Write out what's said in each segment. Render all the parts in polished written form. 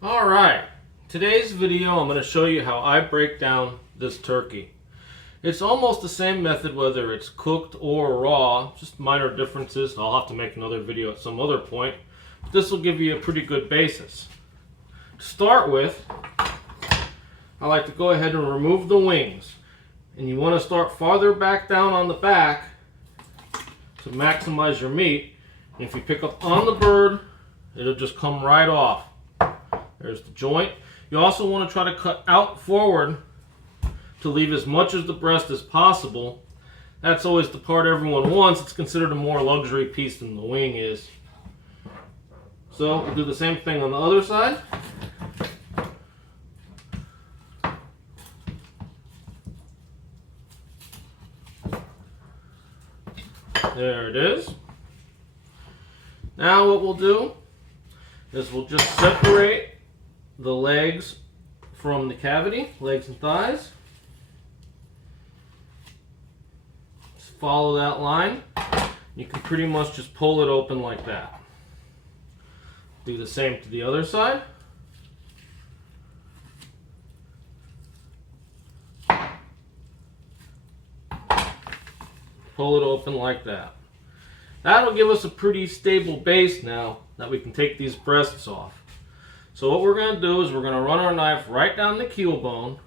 Alright, today's video I'm going to show you how I break down this turkey. It's almost the same method whether it's cooked or raw, just minor differences. I'll have to make another video at some other point. But this will give you a pretty good basis. To start with, I like to go ahead and remove the wings. And you want to start farther back down on the back to maximize your meat. And if you pick up on the bird, it'll just come right off. There's the joint. You also want to try to cut out forward to leave as much of the breast as possible. That's always the part everyone wants. It's considered a more luxury piece than the wing is. So we'll do the same thing on the other side. There it is. Now what we'll do is we'll just separate the legs from the cavity, legs and thighs. Just follow that line. You can pretty much just pull it open like that. Do the same to the other side. Pull it open like that. That'll give us a pretty stable base now that we can take these breasts off. So what we're going to do is we're going to run our knife right down the keel bone.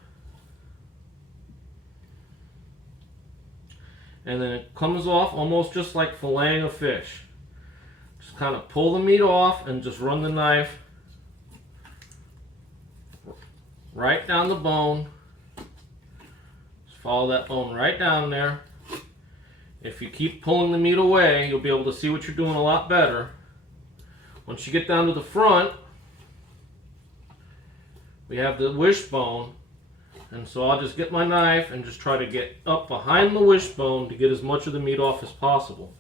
And then it comes off almost just like filleting a fish. Just kind of pull the meat off and just run the knife right down the bone. Just follow that bone right down there. If you keep pulling the meat away, you'll be able to see what you're doing a lot better. Once you get down to the front, we have the wishbone, and so I'll just get my knife and just try to get up behind the wishbone to get as much of the meat off as possible.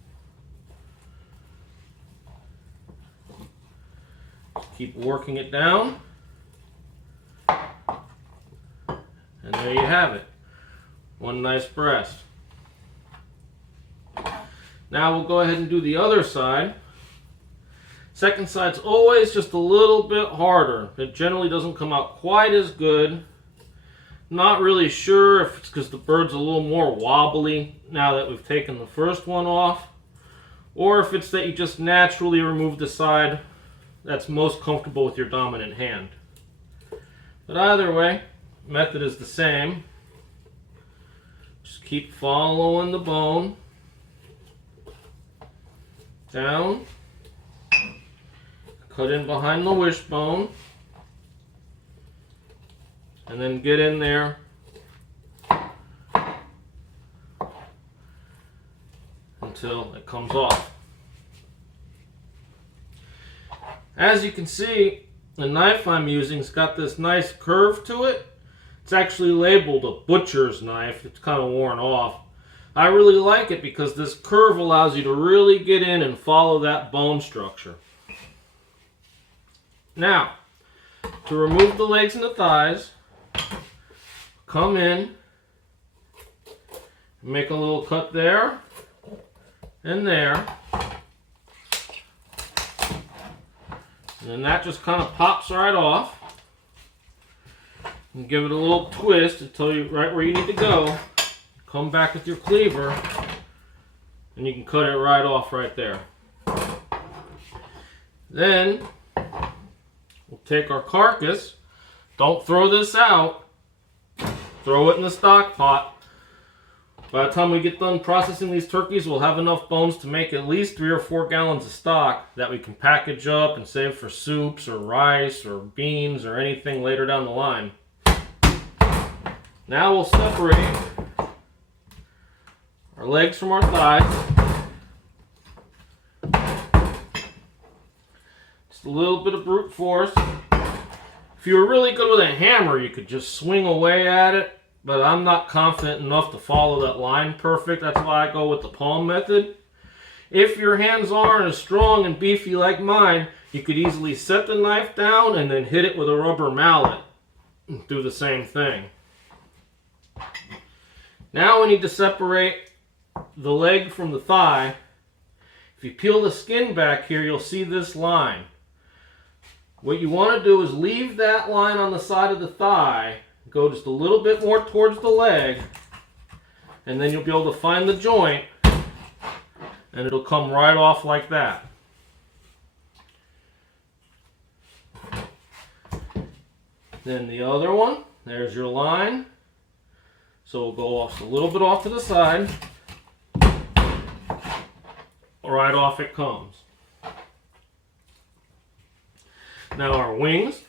Keep working it down, and there you have it. One nice breast. Now we'll go ahead and do the other side. Second side's always just a little bit harder. It generally doesn't come out quite as good. Not really sure if it's because the bird's a little more wobbly now that we've taken the first one off, or if it's that you just naturally remove the side that's most comfortable with your dominant hand. But either way, method is the same. Just keep following the bone down. Cut in behind the wishbone, and then get in there until it comes off. As you can see, the knife I'm using's got this nice curve to it. It's actually labeled a butcher's knife. It's kind of worn off. I really like it because this curve allows you to really get in and follow that bone structure. Now, to remove the legs and the thighs, come in, make a little cut there and there, and then that just kind of pops right off. And give it a little twist to tell you right where you need to go. Come back with your cleaver, and you can cut it right off right there. Then we'll take our carcass. Don't throw this out. Throw it in the stock pot. By the time we get done processing these turkeys, we'll have enough bones to make at least 3 or 4 gallons of stock that we can package up and save for soups or rice or beans or anything later down the line. Now we'll separate our legs from our thighs. A little bit of brute force. If you were really good with a hammer, you could just swing away at it, but I'm not confident enough to follow that line perfect. That's why I go with the palm method. If your hands aren't as strong and beefy like mine, you could easily set the knife down and then hit it with a rubber mallet and do the same thing. Now we need to separate the leg from the thigh. If you peel the skin back here, you'll see this line. What you want to do is leave that line on the side of the thigh, go just a little bit more towards the leg, and then you'll be able to find the joint, and it'll come right off like that. Then the other one, there's your line. So we'll go off a little bit off to the side. Right off it comes. Now our wings,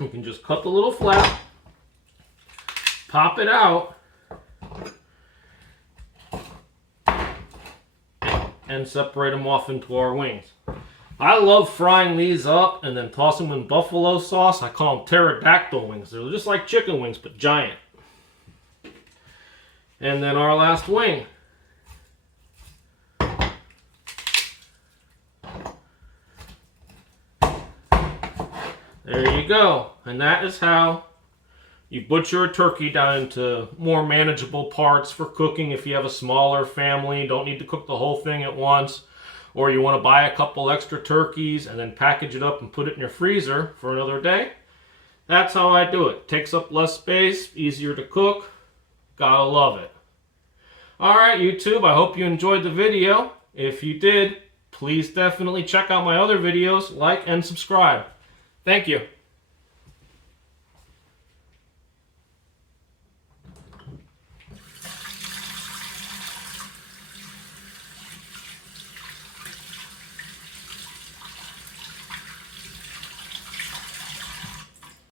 you can just cut the little flap, pop it out, and separate them off into our wings. I love frying these up and then tossing them in buffalo sauce. I call them pterodactyl wings. They're just like chicken wings, but giant. And then our last wing. There you go. And that is how you butcher a turkey down into more manageable parts for cooking. If you have a smaller family, don't need to cook the whole thing at once, or you want to buy a couple extra turkeys and then package it up and put it in your freezer for another day. That's how I do it. Takes up less space, easier to cook. Gotta love it. Alright YouTube, I hope you enjoyed the video. If you did, please definitely check out my other videos, like and subscribe. Thank you.